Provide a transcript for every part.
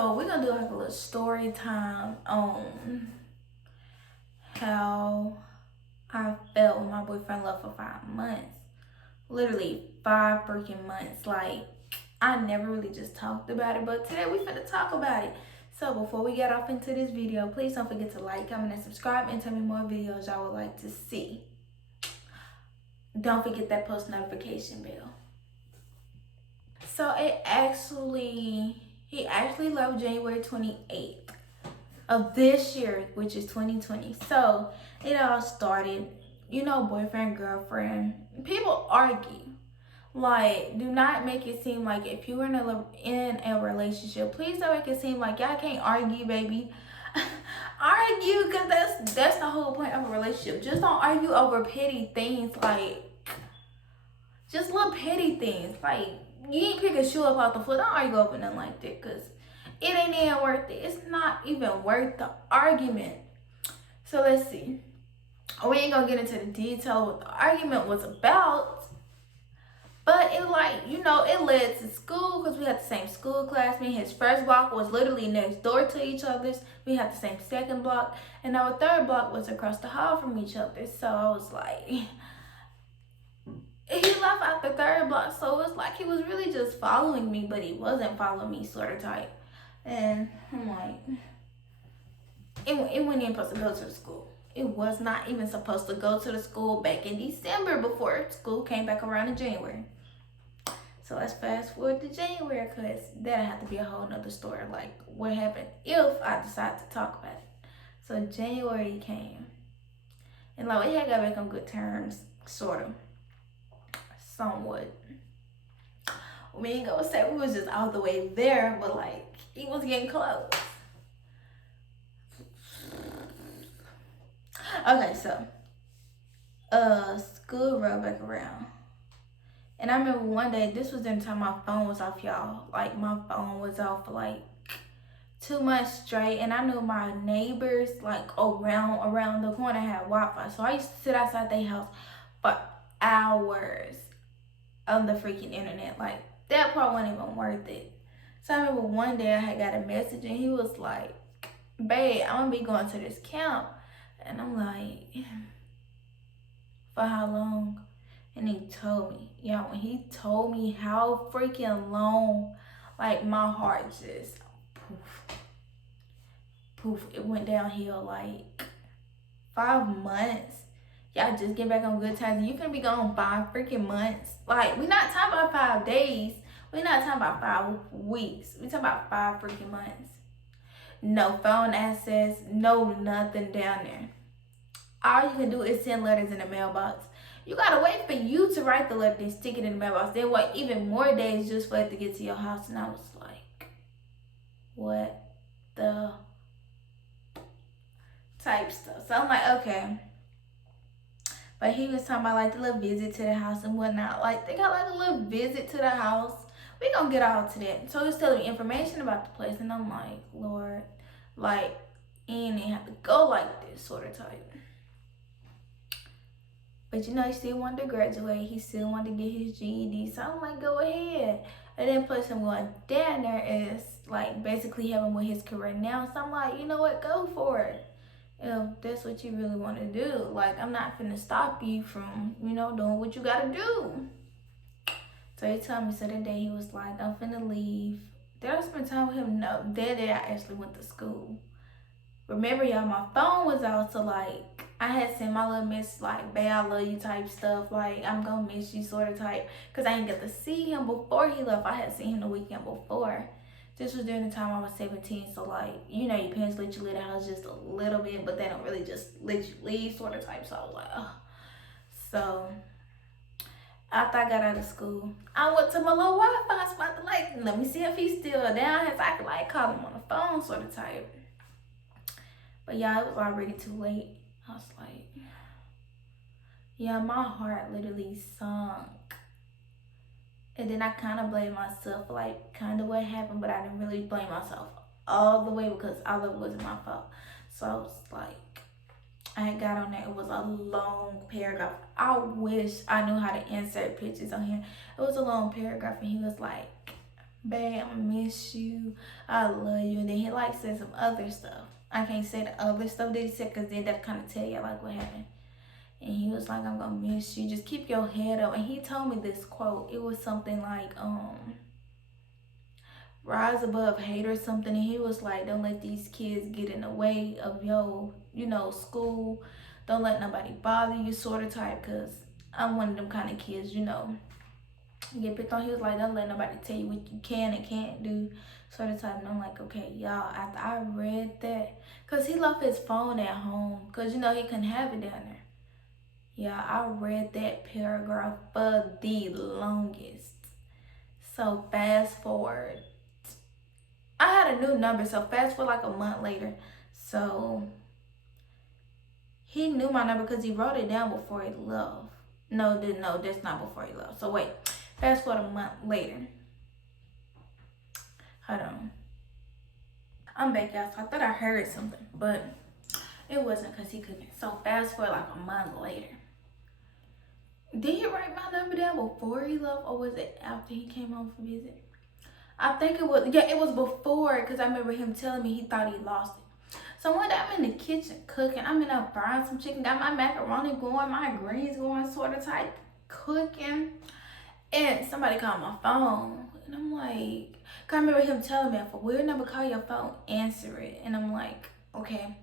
So we're gonna do like a little story time on how I felt when my boyfriend left for 5 months. Literally 5 freaking months. Like I never really just talked about it, but today we finna talk about it. So before we get off into this video, please don't forget to like, comment, and subscribe, and tell me more videos y'all would like to see. Don't forget that post notification bell. So he actually left January 28th of this year, which is 2020. So it all started, boyfriend, girlfriend. People argue. Like, do not make it seem like if you're in a relationship, please don't make it seem like y'all can't argue, baby. Argue, because that's the whole point of a relationship. Just don't argue over petty things, like just little petty things. Like, you ain't pick a shoe up off the floor. Don't argue over nothing like that, because it ain't even worth it. It's not even worth the argument. So let's see. We ain't gonna get into the detail of what the argument was about. But it it led to school, because we had the same school class. Me and his first block was literally next door to each other's. We had the same second block. And our third block was across the hall from each other. So I was like, he left out the third block. So it was like he was really just following me, but he wasn't following me, sort of type. And I'm like, it wasn't even supposed to go to the school. It was not even supposed to go to the school back in December before school came back around in January. So let's fast forward to January, because that'll have to be a whole nother story. Like, what happened if I decide to talk about it. So January came. And like, we had got back on good terms, sort of. Somewhat. We ain't gonna say we was just all the way there, but like, he was getting close. Okay, so school rolled back around. And I remember one day, this was the time my phone was off, y'all. Like, my phone was off for like 2 months straight. And I knew my neighbors, like, around the corner had Wi-Fi. So I used to sit outside their house for hours on the freaking internet. Like, that part wasn't even worth it. So I remember one day I had got a message, and he was like, babe, I'm gonna be going to this camp. And I'm like, for how long? And he told me, when he told me how freaking long, like, my heart just poof, it went downhill. Like, 5 months. Y'all just get back on good times. You finna be gone 5 freaking months. Like, we not talking about 5 days. We not talking about 5 weeks. We talking about 5 freaking months. No phone access, no nothing down there. All you can do is send letters in the mailbox. You gotta wait for you to write the letter and stick it in the mailbox. Then wait even more days just for it to get to your house. And I was like, what the type stuff. So I'm like, okay. But he was talking about like the little visit to the house and whatnot. Like, they got like a little visit to the house. We gonna get all to that. So he's telling me information about the place. And I'm like, Lord, like, you didn't have to go like this, sort of type. But he still wanted to graduate. He still wanted to get his GED. So I'm like, go ahead. And then plus him going down there is like basically having with his career now. So I'm like, you know what, go for it. If that's what you really want to do. Like, I'm not finna stop you from, doing what you gotta do. So he told me, so that day he was like, I'm finna leave. Did I spend time with him? No, that day I actually went to school. Remember, y'all, my phone was out, so like, I had sent my little miss, like, babe, I love you type stuff, like, I'm gonna miss you sort of type, because I didn't get to see him before he left. I had seen him the weekend before. This was during the time I was 17, so like, your parents let you leave the house just a little bit, but they don't really just let you leave sort of type, so I was like, ugh. So, after I got out of school, I went to my little Wi-Fi spot to like, let me see if he's still down here so I could like call him on the phone sort of type. But yeah, it was already too late. I was like, my heart literally sunk. And then I kind of blamed myself for like kind of what happened, but I didn't really blame myself all the way because all of it wasn't my fault. So I was like, I had got on there. It was a long paragraph. I wish I knew how to insert pictures on here. It was a long paragraph, and he was like, babe, I miss you. I love you. And then he like said some other stuff. I can't say the other stuff that he said because then that kind of tell you like what happened. And he was like, I'm gonna miss you. Just keep your head up. And he told me this quote. It was something like, rise above hate or something. And he was like, don't let these kids get in the way of your, school. Don't let nobody bother you, sort of type. Because I'm one of them kind of kids, get picked on. He was like, don't let nobody tell you what you can and can't do, sort of type. And I'm like, okay, y'all, after I read that, because he left his phone at home, because, he couldn't have it down there. Yeah, I read that paragraph for the longest. So fast forward. I had a new number, so fast forward like a month later. So he knew my number because he wrote it down before he left. No, that's not before he left. So wait, fast forward a month later. Hold on. I'm back, y'all. So I thought I heard something, but it wasn't because he couldn't. So fast forward like a month later. Did he write my number down before he left, or was it after he came home from visit? I think it was, it was before, because I remember him telling me he thought he lost it. So one day I'm in the kitchen cooking. I'm in there frying some chicken, got my macaroni going, my greens going, sort of type, cooking. And somebody called my phone. And I'm like, cause I remember him telling me, if a weird number call your phone, answer it. And I'm like, okay.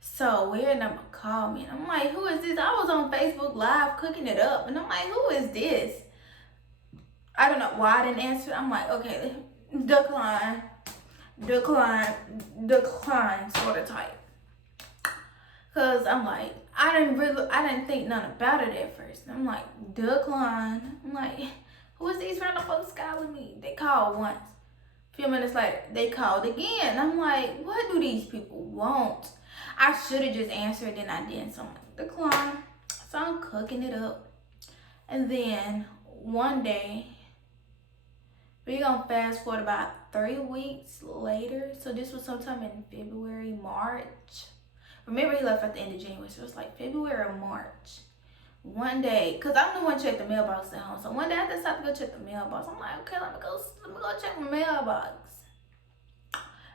So weird number called me. And I'm like, who is this? I was on Facebook Live cooking it up. And I'm like, who is this? I don't know why I didn't answer. I'm like, okay, decline, sort of type. Cause I'm like, I didn't think none about it at first. I'm like, decline. I'm like, who is these random folks calling me? They called once. A few minutes later, they called again. I'm like, what do these people want? I should have just answered, then I didn't. So I'm like, decline. So I'm cooking it up. And then one day, we're gonna fast forward about 3 weeks later. So this was sometime in February, March. Remember, he left at the end of January, so it was like February or March. One day, cause I'm the one check the mailbox at home. So one day I decided to go check the mailbox. I'm like, okay, let me go check my mailbox.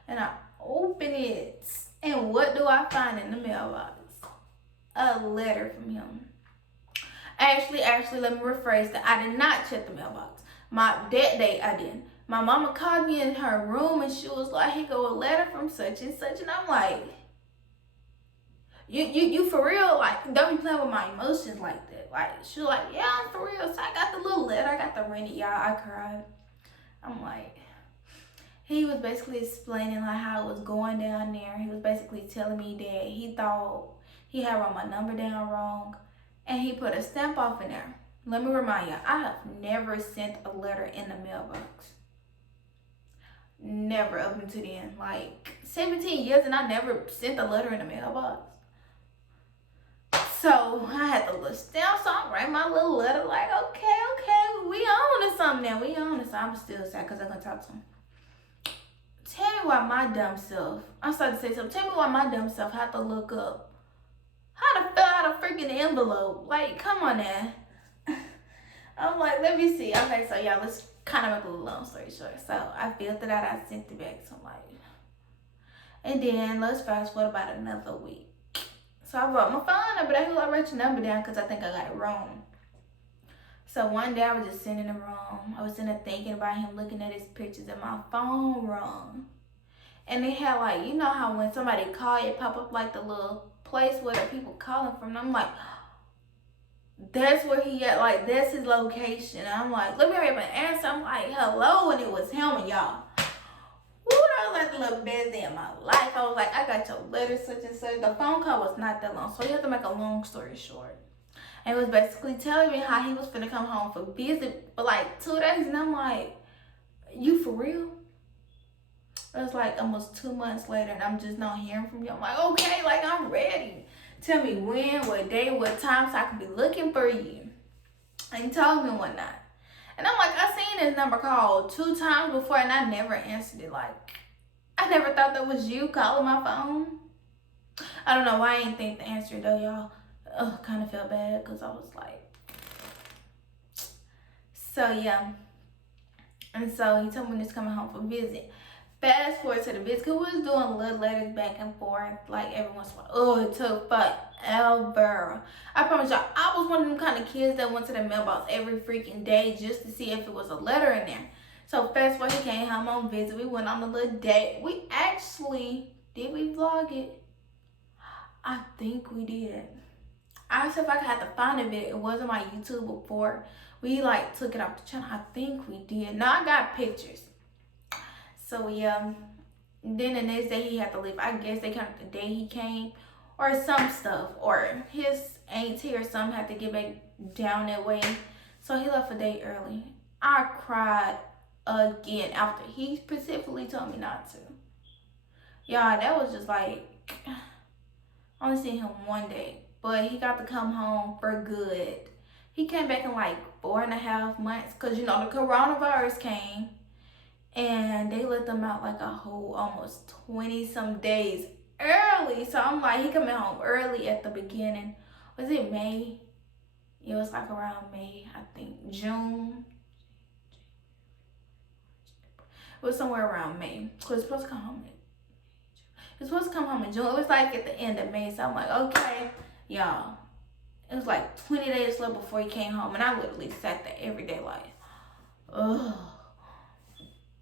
And I open it, and what do I find in the mailbox? A letter from him. Actually, let me rephrase that. I did not check the mailbox. That day I didn't. My mama called me in her room and she was like, here go a letter from such and such. And I'm like, you for real? Like, don't be playing with my emotions like that. Like, she was like, yeah, I'm for real. So I got the little letter. I got the rented, y'all. I cried. I'm like, he was basically explaining like how it was going down there. He was basically telling me that he thought he had wrote my number down wrong. And he put a stamp off in there. Let me remind you, I have never sent a letter in the mailbox. Never up until then. Like 17 years and I never sent a letter in the mailbox. So I had the little stamp, so I write my little letter like, okay, we on to something now. We on to something. I'm still sad because I'm going to talk to him. Tell me why my dumb self, I'm starting to say something. Tell me why my dumb self had to look up how to fill out a freaking envelope. Like, come on now. I'm like, let me see. Okay, so y'all, let's kind of make a little long story short. So I filled it out. I sent it back. So I'm like, and then let's fast forward about another week. So I wrote my phone number down. I wrote your number down because I think I got it wrong. So one day I was just sitting in the room. I was sitting there thinking about him, looking at his pictures, and my phone rung. And they had like, you know how when somebody call you, it pop up like the little place where the people calling from. And I'm like, that's where he at, like that's his location. And I'm like, let me hurry up and answer. I'm like, hello, and it was him, and y'all. Woo, that was like the little best day of my life. I was like, I got your letter, such and such. The phone call was not that long, so you have to make a long story short. And it was basically telling me how he was finna come home for visit for like 2 days, and I'm like, you for real? It was like almost 2 months later, and I'm just not hearing from you. I'm like, okay, like I'm ready. Tell me when, what day, what time, so I can be looking for you. And he told me one night. And I'm like, I seen his number called 2 times before, and I never answered it. Like, I never thought that was you calling my phone. I don't know why I didn't think to answer it though, y'all. Kind of felt bad because I was like, so yeah. And so he told me he's coming home for a visit. Fast forward to the visit, cause we was doing little letters back and forth, like every once in a while. Oh, it took forever. I promise y'all, I was one of them kind of kids that went to the mailbox every freaking day just to see if it was a letter in there. So fast forward, he came home on visit. We went on a little date. We actually, did we vlog it? I think we did. I said if I had to find a video, it wasn't my YouTube before. We like took it off the channel. I think we did. Now I got pictures. So yeah, then the next day he had to leave. I guess they counted the day he came or some stuff. Or his auntie or something had to get back down that way. So he left a day early. I cried again after he specifically told me not to. Y'all, that was just like, I only seen him one day. But he got to come home for good. He came back in like 4.5 months because, you know, the coronavirus came. And they let them out like a whole almost 20 some days early. So I'm like, he coming home early at the beginning. Was it May? It was like around May, I think. June. It was somewhere around May. Because it's supposed to come home in June. It was like at the end of May. So I'm like, okay, y'all. It was like 20 days left before he came home. And I literally sat there every day like, ugh.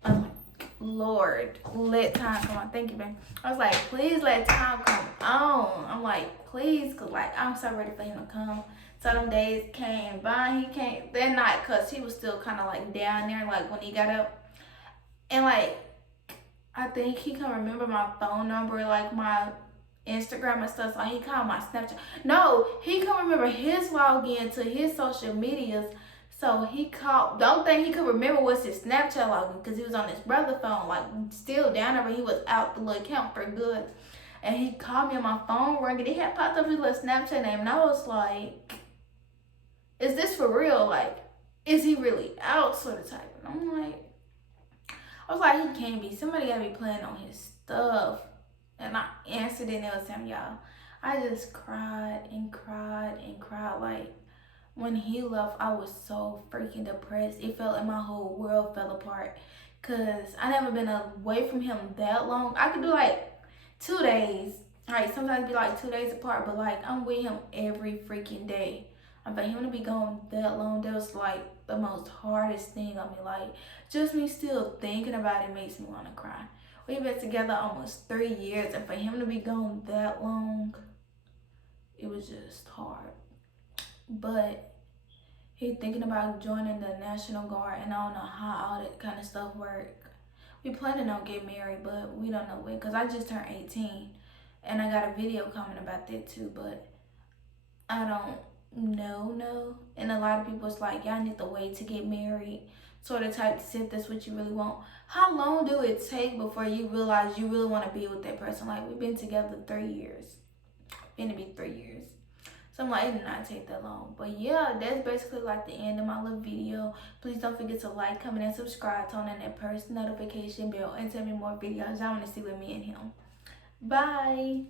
I'm like, Lord, let time come on. Thank you, babe. I was like, please let time come on. I'm like, please, because like, I'm so ready for him to come. So them days came by. He came that night because he was still kind of like down there, like when he got up. And like, I think he can remember my phone number, like my Instagram and stuff. So he called my Snapchat. No, he can remember his login to his social medias. So he called, the only thing he could remember was his Snapchat login because he was on his brother's phone, like still down there, but he was out the little account for good. And he called me on my phone ringing. He had popped up his little Snapchat name, and I was like, is this for real? Like, is he really out? Sort of type. And I'm like, I was like, he can't be. Somebody gotta be playing on his stuff. And I answered it, and it was him, y'all. I just cried and cried and cried. Like, when he left, I was so freaking depressed. It felt like my whole world fell apart. Because I never been away from him that long. I could do like 2 days. Like, sometimes be like 2 days apart. But like, I'm with him every freaking day. For him to be gone that long, that was like the most hardest thing on me. Like, just me still thinking about it makes me want to cry. We've been together almost 3 years. And for him to be gone that long, it was just hard. But he thinking about joining the National Guard, and I don't know how all that kind of stuff work. We planning on getting married, but we don't know when, because I just turned 18, and I got a video coming about that too, but I don't know. And a lot of people's like, y'all need to wait to get married, sort of type to see if that's what you really want. How long do it take before you realize you really want to be with that person? Like, we've been together 3 years. Gonna be 3 years. So I'm like, it did not take that long. But yeah, that's basically like the end of my little video. Please don't forget to like, comment, and subscribe. Turn on that post notification bell and tell me more videos I want to see with me and him. Bye.